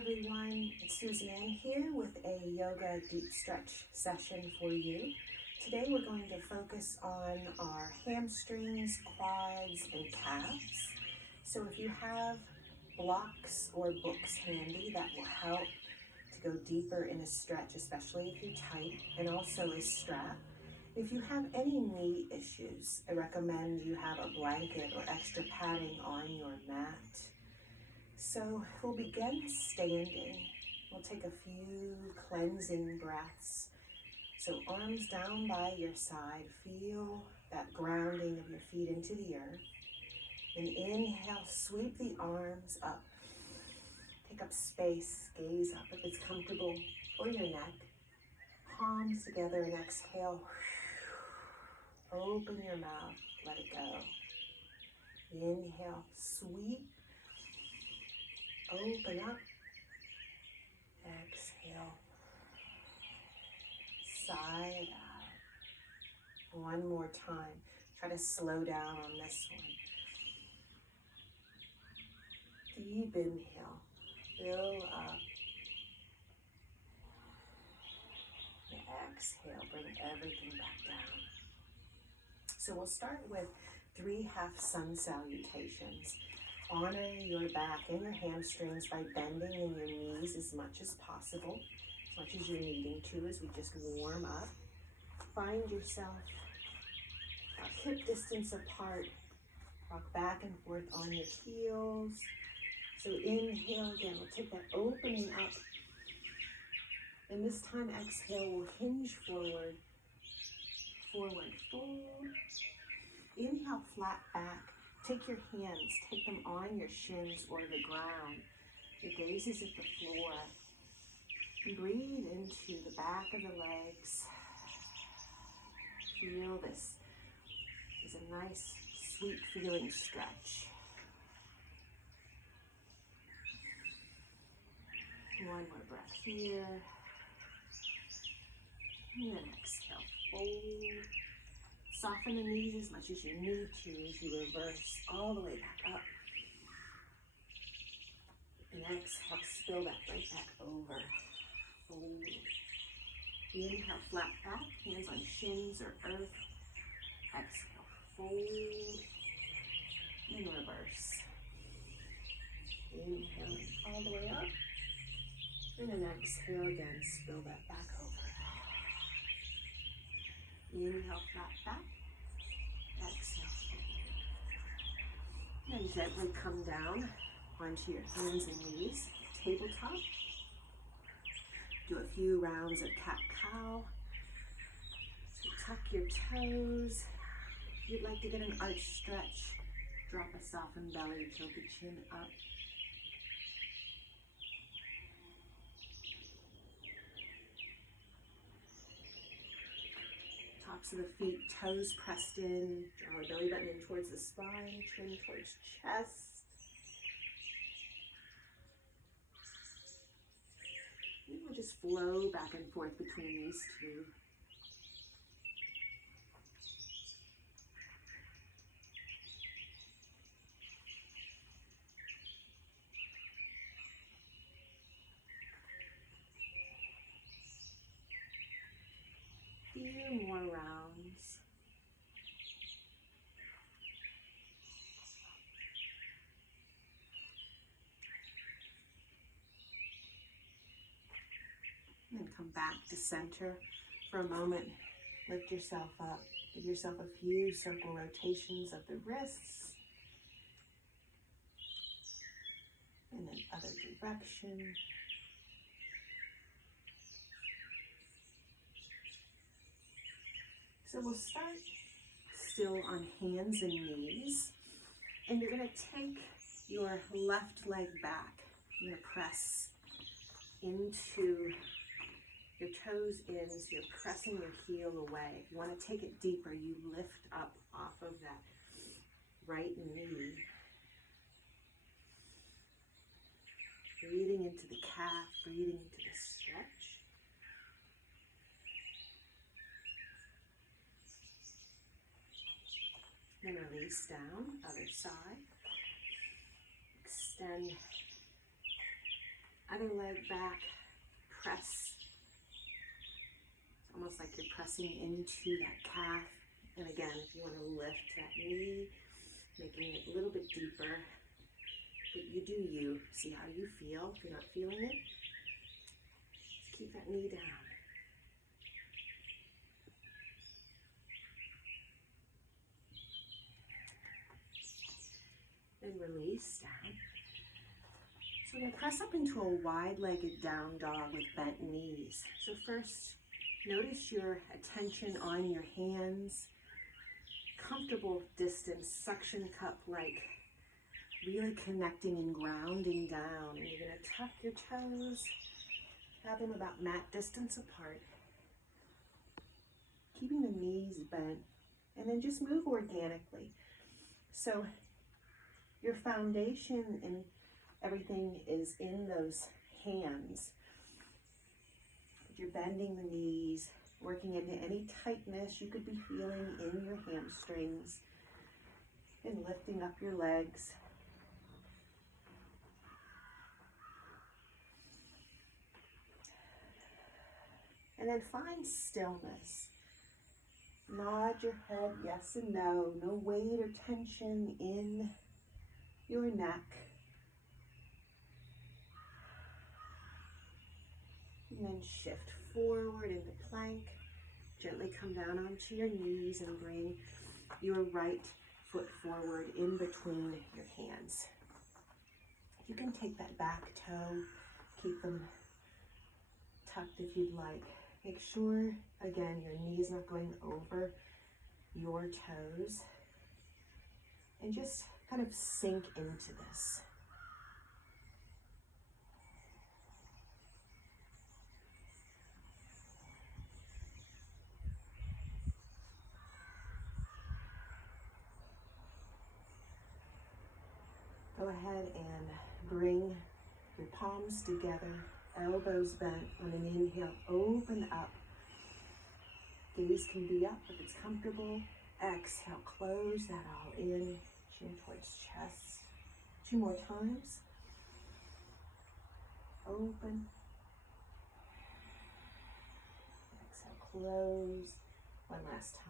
everyone, it's Susan Ann here with a yoga deep stretch session for you. Today we're going to focus on our hamstrings, quads, and calves. So if you have blocks or books handy, that will help to go deeper in a stretch, especially if you're tight, and also a strap. If you have any knee issues, I recommend you have a blanket or extra padding on your mat. So we'll begin standing. We'll take a few cleansing breaths. So arms down by your side. Feel that grounding of your feet into the earth. And inhale, sweep the arms up. Take up space, gaze up if it's comfortable, or your neck. Palms together and exhale. Open your mouth, let it go. Inhale, sweep. Open up. Exhale. Sigh it out. One more time. Try to slow down on this one. Deep inhale. Fill up. And exhale. Bring everything back down. So we'll start with 3 half sun salutations. Honor your back and your hamstrings by bending in your knees as much as possible, as much as you're needing to as we just warm up. Find yourself a hip distance apart. Rock back and forth on your heels. So inhale again, we'll take that opening up. And this time exhale, we'll hinge forward. Forward fold. Inhale, flat back. Take your hands, take them on your shins or the ground. Your gaze is at the floor. Breathe into the back of the legs. Feel this is a nice, sweet feeling stretch. One more breath here. And then exhale, fold. Soften the knees as much as you need to as you reverse all the way back up. And exhale, spill that right back over. Fold. Inhale, flat back, hands on shins or earth. Exhale, fold. And reverse. Inhale all the way up. And then exhale again, spill that back over. Inhale, flat back. Exhale. And gently come down onto your hands and knees. Tabletop. Do a few rounds of cat-cow. So tuck your toes. If you'd like to get an arch stretch, drop a softened belly, tilt the chin up. Tops of the feet, toes pressed in, draw the belly button in towards the spine, chin towards chest. And we'll just flow back and forth between these two. Few more rounds. And then come back to center for a moment. Lift yourself up. Give yourself a few circle rotations of the wrists. And then other direction. So we'll start still on hands and knees. And you're going to take your left leg back. You're going to press into your toes in, so you're pressing your heel away. If you want to take it deeper, you lift up off of that right knee. Breathing into the calf, breathing into the stretch. Then release down, other side. Extend Other leg back, press. It's almost like you're pressing into that calf. And again, if you want to lift that knee, making it a little bit deeper, but you do you. See how you feel. If you're not feeling it, just keep that knee down. And release down. So we're going to press up into a wide-legged down dog with bent knees. So first, notice your attention on your hands, comfortable distance, suction cup like, really connecting and grounding down. And you're going to tuck your toes, have them about mat distance apart, keeping the knees bent, and then just move organically. So your foundation and everything is in those hands. You're bending the knees, working into any tightness you could be feeling in your hamstrings, and lifting up your legs. And then find stillness. Nod your head yes and no. No weight or tension in your neck. And then shift forward into plank. Gently come down onto your knees and bring your right foot forward in between your hands. You can take that back toe, keep them tucked if you'd like. Make sure, again, your knee is not going over your toes. And just kind of sink into this. Go ahead and bring your palms together, elbows bent. On an inhale, open up. Gaze can be up if it's comfortable. Exhale, close that all in, chin towards chest. 2 more times. Open. Exhale, close. 1 last time.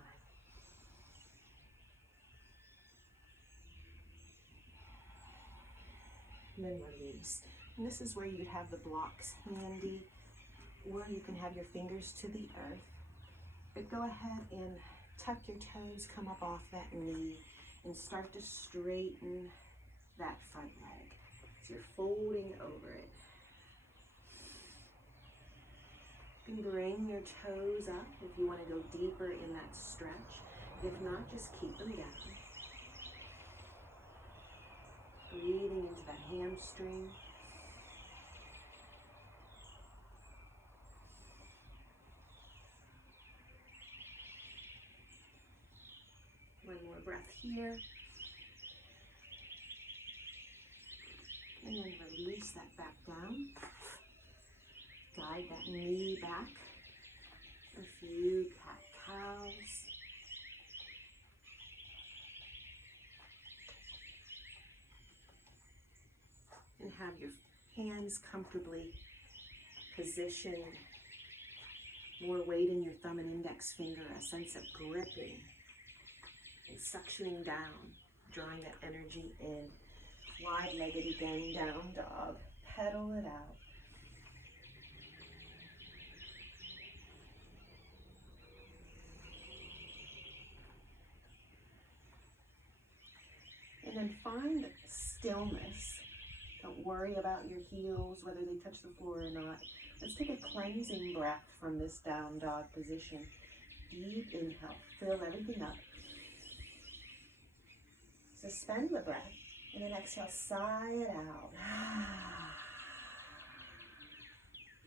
And then release. And this is where you'd have the blocks handy, or you can have your fingers to the earth. But go ahead and tuck your toes, come up off that knee, and start to straighten that front leg. So you're folding over it. You can bring your toes up if you want to go deeper in that stretch. If not, just keep them down. Breathing into that hamstring. One more breath here. And then release that back down. Guide that knee back. A few cat-cows. And have your hands comfortably positioned. More weight in your thumb and index finger, a sense of gripping and suctioning down, drawing that energy in. Wide-legged again, down dog. Pedal it out. And then find stillness. Don't worry about your heels, whether they touch the floor or not. Let's take a cleansing breath from this down dog position. Deep inhale, fill everything up. Suspend the breath, and then exhale, sigh it out.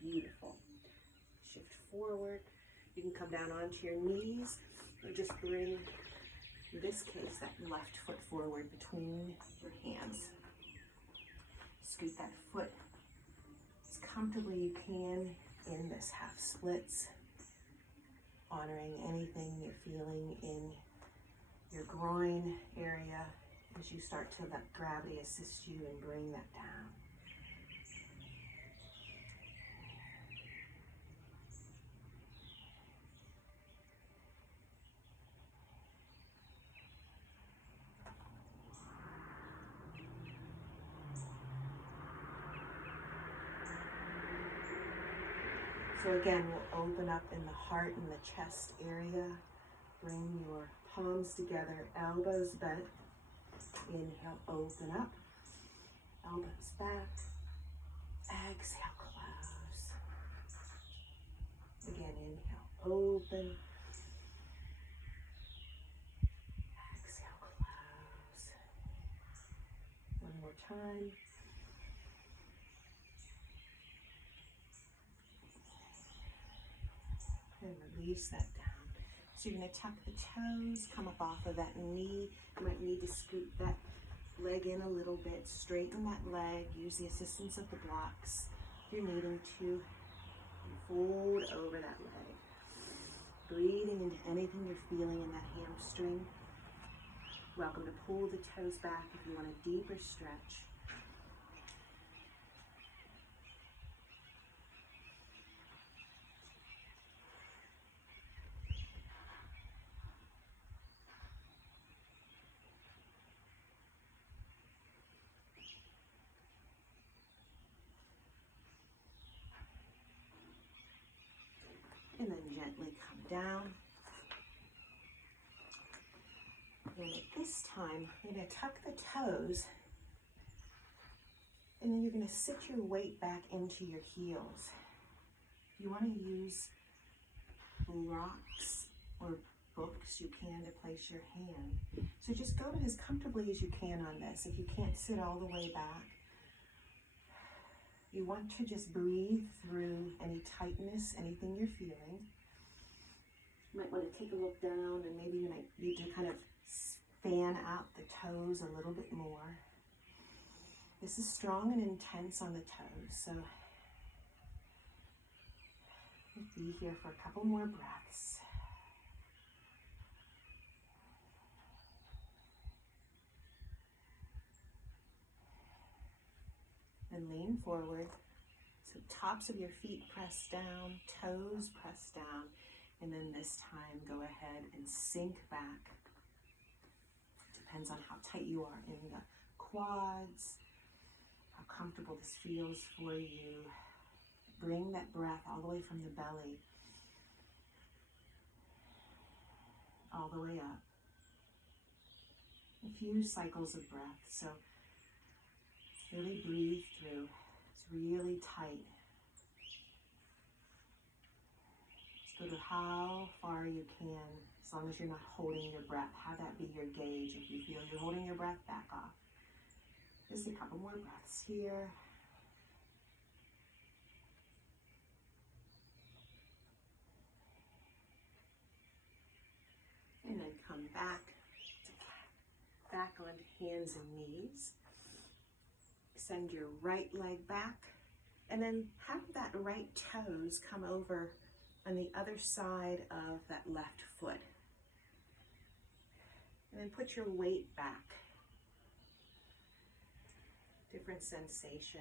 Beautiful. Shift forward. You can come down onto your knees, or just bring, in this case, that left foot forward between your hands. Scoot that foot as comfortably you can in this half splits, honoring anything you're feeling in your groin area as you start to let gravity assist you and bring that down. So again, we'll open up in the heart and the chest area. Bring your palms together, elbows bent. Inhale, open up. Elbows back. Exhale, close. Again, inhale, open. Exhale, close. One more time. And release that down. So you're going to tuck the toes, come up off of that knee. You might need to scoot that leg in a little bit, straighten that leg, use the assistance of the blocks. If you're needing to, fold over that leg. Breathing into anything you're feeling in that hamstring. Welcome to pull the toes back if you want a deeper stretch. And then gently come down. And at this time, you're going to tuck the toes, and then you're going to sit your weight back into your heels. You want to use blocks or books you can to place your hand. So just go as comfortably as you can on this. If you can't sit all the way back, you want to just breathe through any tightness, anything you're feeling. You might want to take a look down, and maybe you might need to kind of fan out the toes a little bit more. This is strong and intense on the toes, so be here for a couple more breaths. And lean forward. So tops of your feet press down, toes press down, and then this time go ahead and sink back. Depends on how tight you are in the quads, how comfortable this feels for you. Bring that breath all the way from the belly, all the way up. A few cycles of breath, so really breathe through. It's really tight. Just go to how far you can, as long as you're not holding your breath. Have that be your gauge. If you feel you're holding your breath, back off. Just a couple more breaths here. And then come back onto hands and knees. Send your right leg back, and then have that right toes come over on the other side of that left foot. And then put your weight back. Different sensation.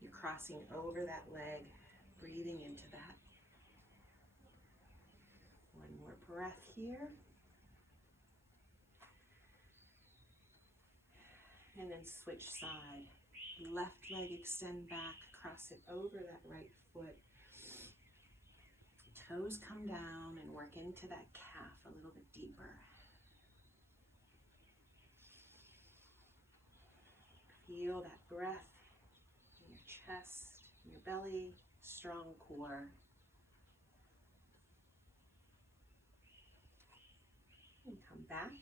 You're crossing over that leg, breathing into that. One more breath here. And then switch side. Left leg extend back, cross it over that right foot. Toes come down and work into that calf a little bit deeper. Feel that breath in your chest, in your belly, strong core. And come back.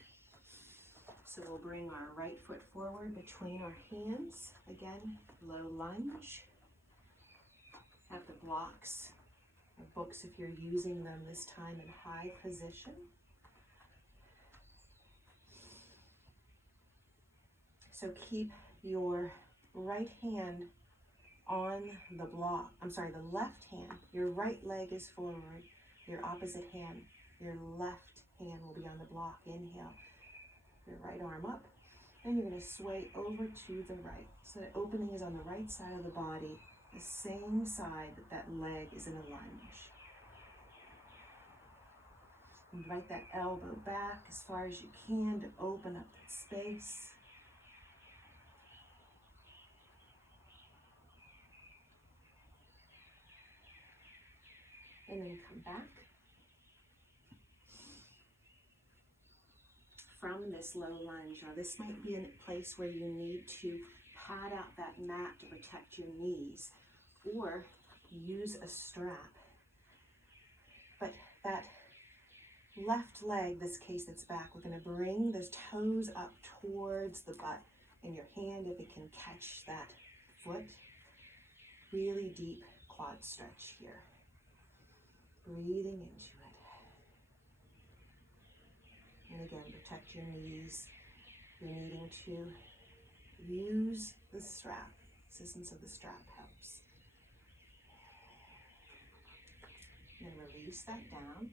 So we'll bring our right foot forward between our hands. Again, low lunge. Have the blocks or books, if you're using them this time, in high position. So keep your right hand on the block. The left hand. Your right leg is forward. Your opposite hand, your left hand will be on the block. Inhale. Your right arm up, and you're going to sway over to the right. So the opening is on the right side of the body, the same side that leg is in a lunge. Invite that elbow back as far as you can to open up that space. and then come back. From this low lunge, now this might be a place where you need to pad out that mat to protect your knees or use a strap. But that left leg, this case that's back, we're going to bring those toes up towards the butt, and your hand, if it can catch that foot, really deep quad stretch here. Breathing into it. And again, protect your knees. You're needing to use the strap. Assistance of the strap helps. And release that down.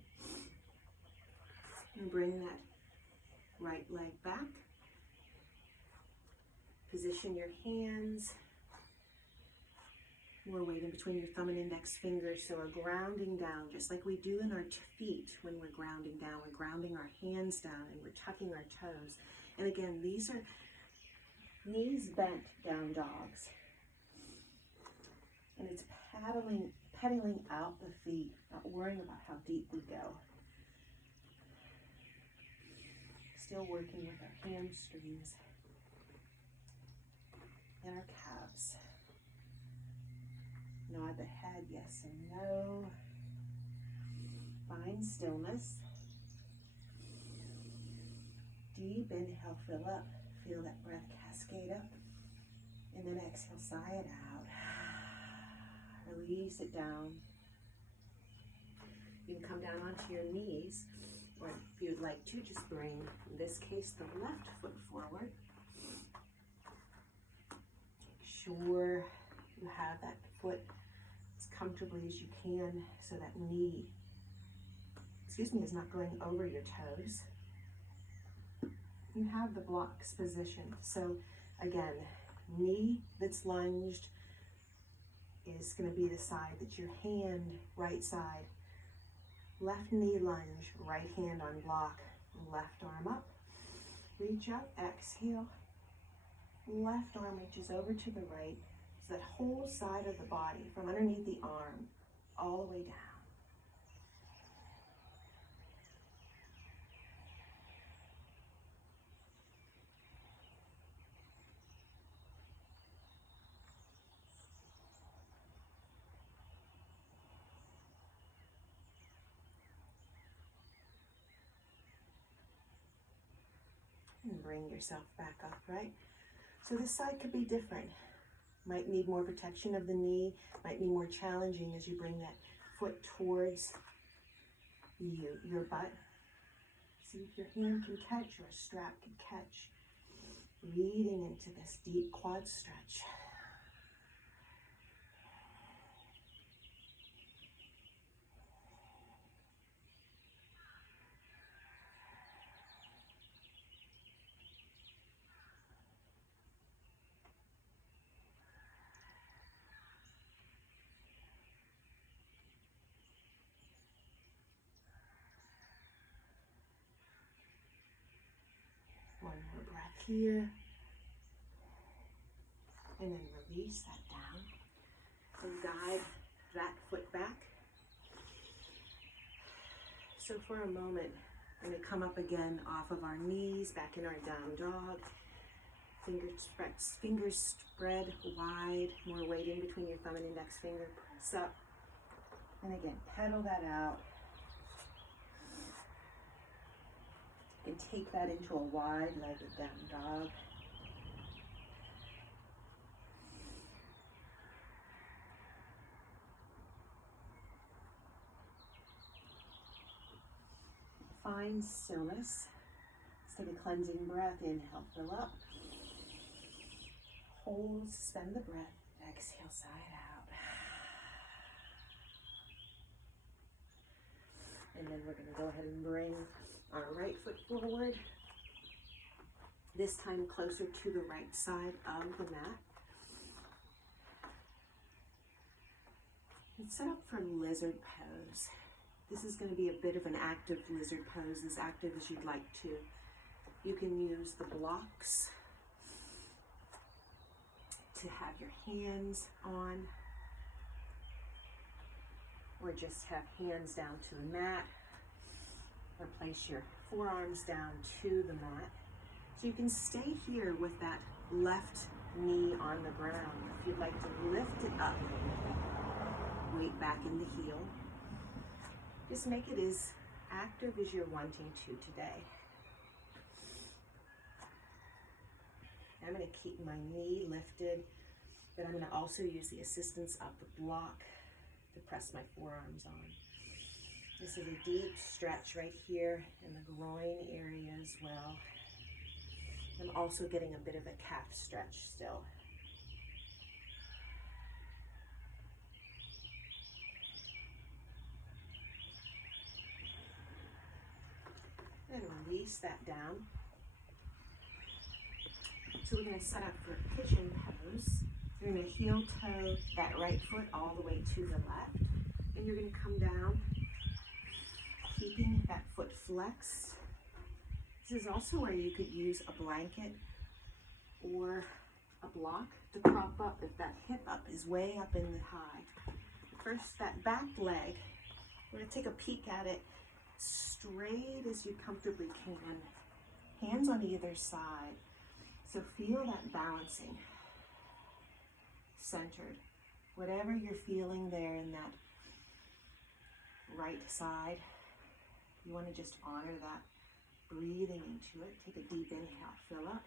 And bring that right leg back. Position your hands. More weight in between your thumb and index fingers, so we're grounding down, just like we do in our feet when we're grounding down. We're grounding our hands down and we're tucking our toes. And again, these are knees bent down dogs. And it's pedaling out the feet, not worrying about how deep we go. Still working with our hamstrings and our calves. Nod the head, yes and no. Find stillness. Deep inhale, fill up. Feel that breath cascade up. And then exhale, sigh it out. Release it down. You can come down onto your knees, or if you'd like to, just bring, in this case, the left foot forward. Make sure you have that foot as comfortably as you can, so that knee, is not going over your toes. You have the blocks positioned. So again, knee that's lunged is going to be the side that your hand, right side, left knee lunge, right hand on block, left arm up, reach up, exhale, left arm reaches over to the right. So that whole side of the body, from underneath the arm, all the way down. And bring yourself back up, right? So this side could be different. Might need more protection of the knee, might be more challenging as you bring that foot towards your butt. See if your hand can catch or a strap can catch. Breathing into this deep quad stretch. One more breath here. And then release that down. And guide that foot back. So for a moment, we're going to come up again off of our knees, back in our down dog. Fingers spread wide, more weight in between your thumb and index finger. Press up. And again, pedal that out. And take that into a wide-legged down dog. Find stillness. Let's take a cleansing breath. Inhale, fill up. Hold, suspend the breath. Exhale, sigh it out. And then we're going to go ahead and bring our right foot forward. This time closer to the right side of the mat. And set up for lizard pose. This is going to be a bit of an active lizard pose, as active as you'd like to. You can use the blocks to have your hands on, or just have hands down to the mat, or place your forearms down to the mat. So you can stay here with that left knee on the ground. If you'd like to lift it up, weight back in the heel. Just make it as active as you're wanting to today. I'm going to keep my knee lifted, but I'm going to also use the assistance of the block to press my forearms on. This is a deep stretch right here in the groin area as well. I'm also getting a bit of a calf stretch still. And release that down. So we're going to set up for a pigeon pose. You're going to heel toe that right foot all the way to the left. And you're going to come down, keeping that foot flexed. This is also where you could use a blanket or a block to prop up if that hip up is way up in the high. First, that back leg, we're going to take a peek at it straight as you comfortably can. Hands on either side. So feel that balancing, centered. Whatever you're feeling there in that right side, you want to just honor that. Breathing into it. Take a deep inhale, fill up.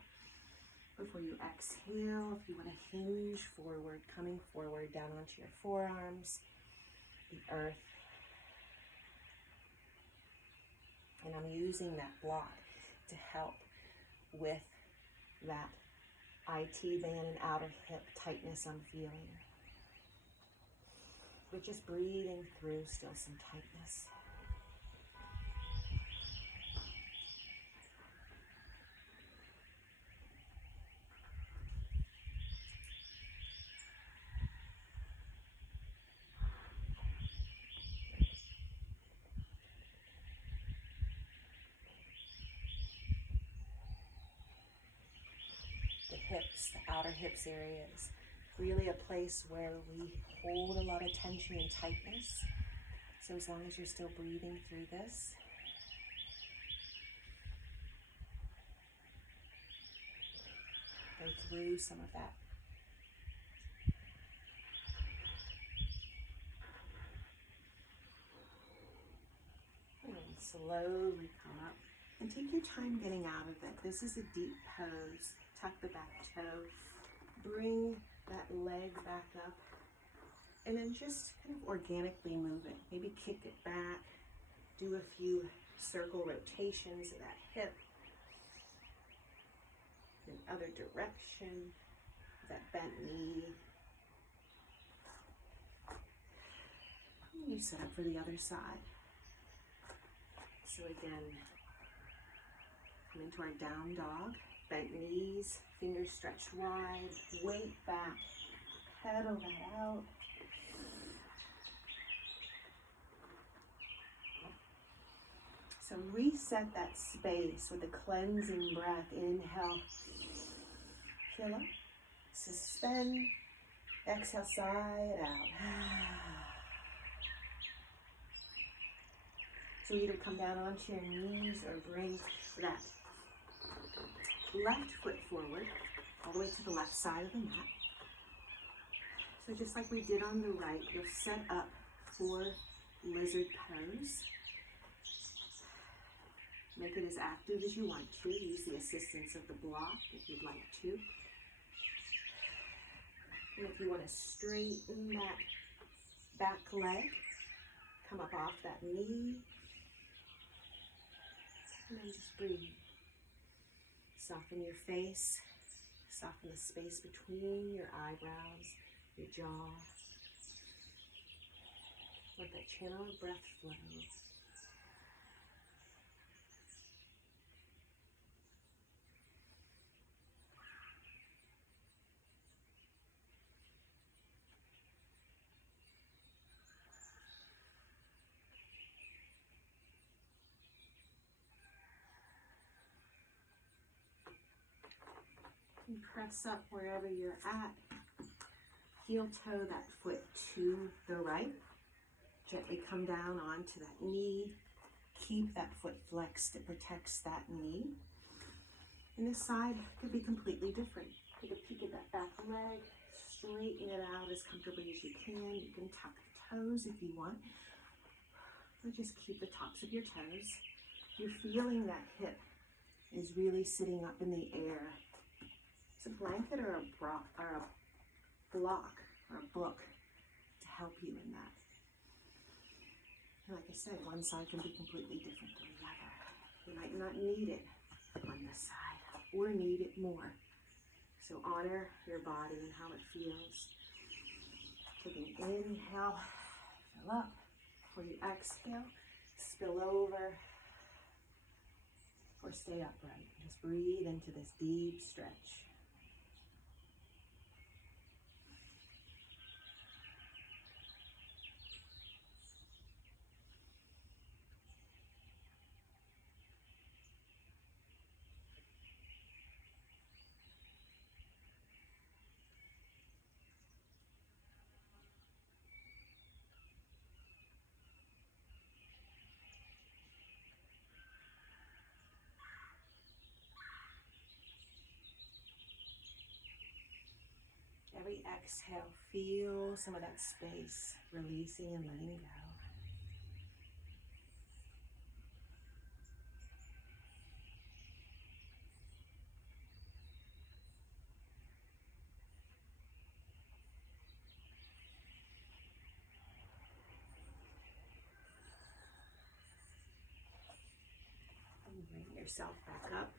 Before you exhale, if you want to hinge forward, coming forward down onto your forearms, the earth. And I'm using that block to help with that IT band and outer hip tightness I'm feeling. We're just breathing through still some tightness. Hips, the outer hips area is really a place where we hold a lot of tension and tightness. So as long as you're still breathing through this, go through some of that. And slowly come up and take your time getting out of it. This is a deep pose. Tuck the back toe, bring that leg back up, and then just kind of organically move it. Maybe kick it back, do a few circle rotations of that hip, in other direction, that bent knee. And you set up for the other side. So again, come into our down dog. Bent knees, fingers stretched wide, weight back, pedal that out. So reset that space with a cleansing breath. Inhale, fill up, suspend, exhale, side out. So either come down onto your knees or bring that left foot forward, all the way to the left side of the mat. So just like we did on the right, you'll set up for lizard pose. Make it as active as you want to. Use the assistance of the block if you'd like to. And if you want to straighten that back leg, come up off that knee, and then just breathe. Soften your face, soften the space between your eyebrows, your jaw. Let that channel of breath flow. And press up wherever you're at. Heel toe that foot to the right. Gently come down onto that knee. Keep that foot flexed. It protects that knee. And this side could be completely different. Take a peek at that back leg. Straighten it out as comfortably as you can. You can tuck the toes if you want. But just keep the tops of your toes. You're feeling that hip is really sitting up in the air. It's a blanket or a block or a book to help you in that. And like I said, one side can be completely different than the other. You might not need it on this side or need it more. So honor your body and how it feels. Take an inhale, fill up. Before you exhale, spill over or stay upright. Just breathe into this deep stretch. Every exhale, feel some of that space releasing and letting go. And bring yourself back up.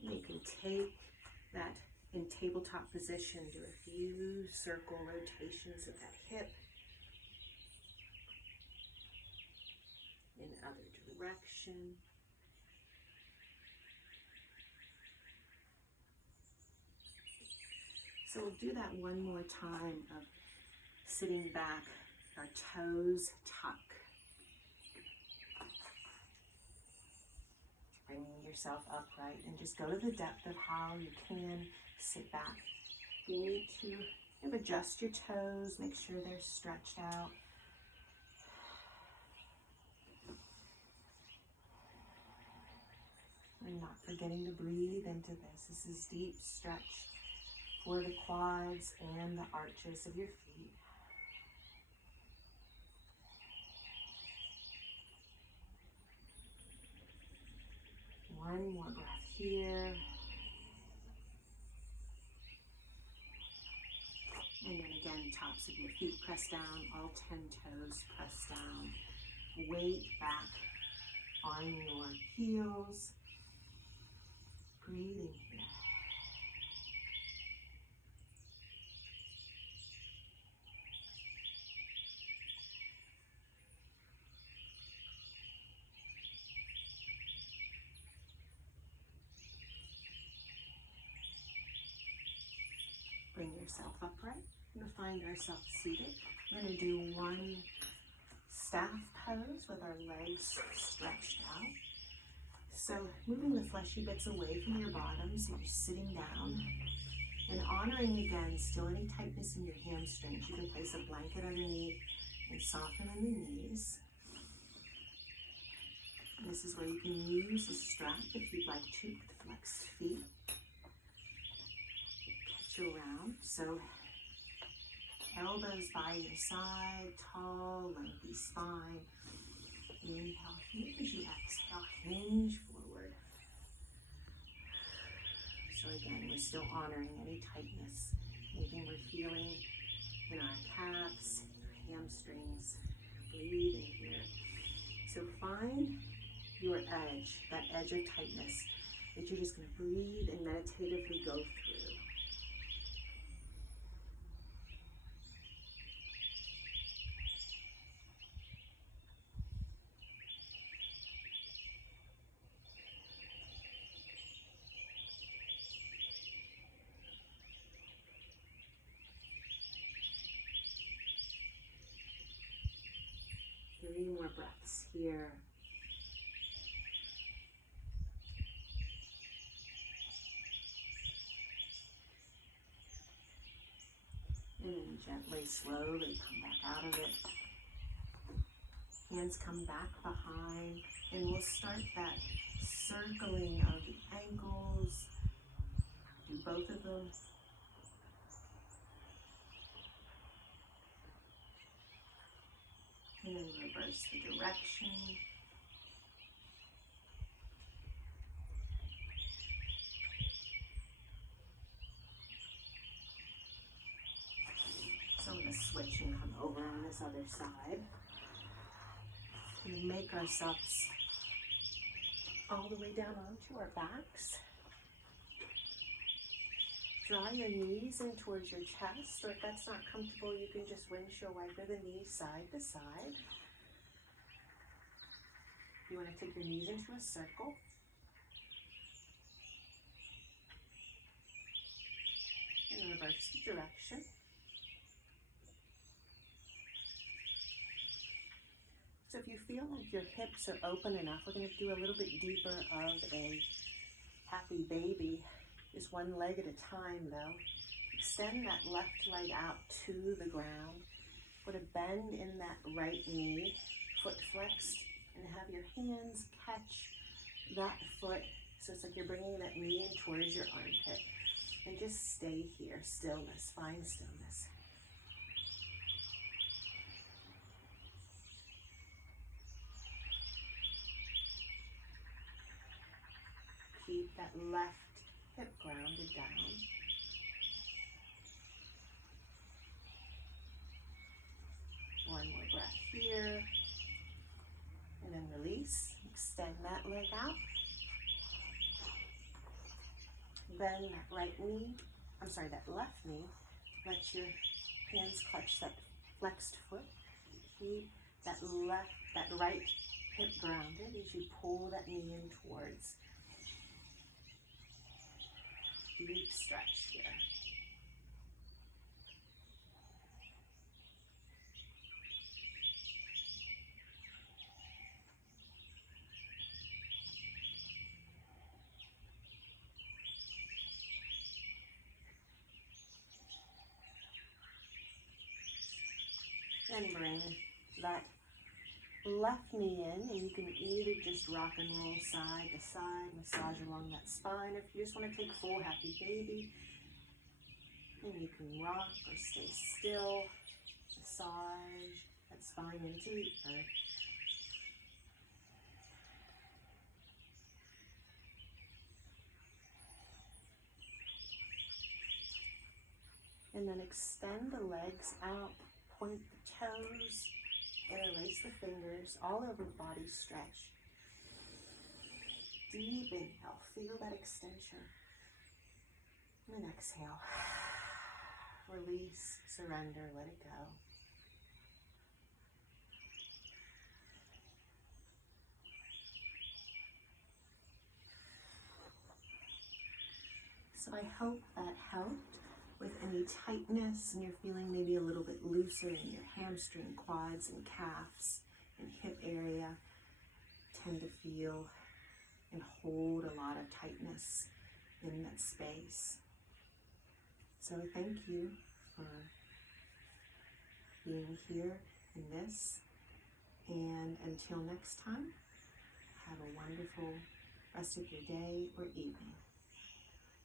You can take that in tabletop position, do a few circle rotations of that hip in other direction. So we'll do that one more time of sitting back, our toes tuck. Bringing yourself upright and just go to the depth of how you can sit back. You need to adjust your toes, make sure they're stretched out. And not forgetting to breathe into this. This is deep stretch for the quads and the arches of your feet. One more breath here. And then again, tops of your feet press down, all 10 toes press down. Weight back on your heels. Breathing here. Bring yourself upright. We're going to find ourselves seated. We're going to do one staff pose with our legs stretched out. So moving the fleshy bits away from your bottom, so you're sitting down. And honoring again, still any tightness in your hamstrings. You can place a blanket underneath and soften in the knees. And this is where you can use a strap if you'd like to with flexed feet. Around. So elbows by your side, tall, lengthy spine. Inhale here as you exhale, hinge forward. So again, we're still honoring any tightness, anything we're feeling in our calves, our hamstrings. Breathe in here. So find your edge, that edge of tightness that you're just going to breathe and meditatively go through. Three more breaths here. And And gently, slowly come back out of it. Hands come back behind, and we'll start that circling of the ankles. Do both of them. And then reverse the direction. So I'm going to switch and come over on this other side. And make ourselves all the way down onto our backs. Draw your knees in towards your chest, or if that's not comfortable, you can just windshield wiper the knees side to side. You want to take your knees into a circle. And reverse the direction. So if you feel like your hips are open enough, we're going to do a little bit deeper of a happy baby. Just one leg at a time though. Extend that left leg out to the ground. Put a bend in that right knee, foot flexed, and have your hands catch that foot. So it's like you're bringing that knee in towards your armpit. And just stay here, stillness, find stillness. Keep that left hip grounded down. One more breath here. And then release. Extend that leg out. Bend that right knee, that left knee. Let your hands clutch that flexed foot. Keep that right hip grounded as you pull that knee in towards. Deep stretch here. And bring that left knee in, and you can either just rock and roll side to side, massage along that spine. If you just want to take full happy baby, and you can rock or stay still, massage that spine into the earth. And then extend the legs out, point the toes, interlace the fingers, all over body stretch. Deep inhale, feel that extension. And exhale, release, surrender, let it go. So I hope that helped with any tightness, and you're feeling maybe a little bit looser in your hamstring, quads, and calves and hip area. Tend to feel and hold a lot of tightness in that space. So thank you for being here in this, and until next time, have a wonderful rest of your day or evening.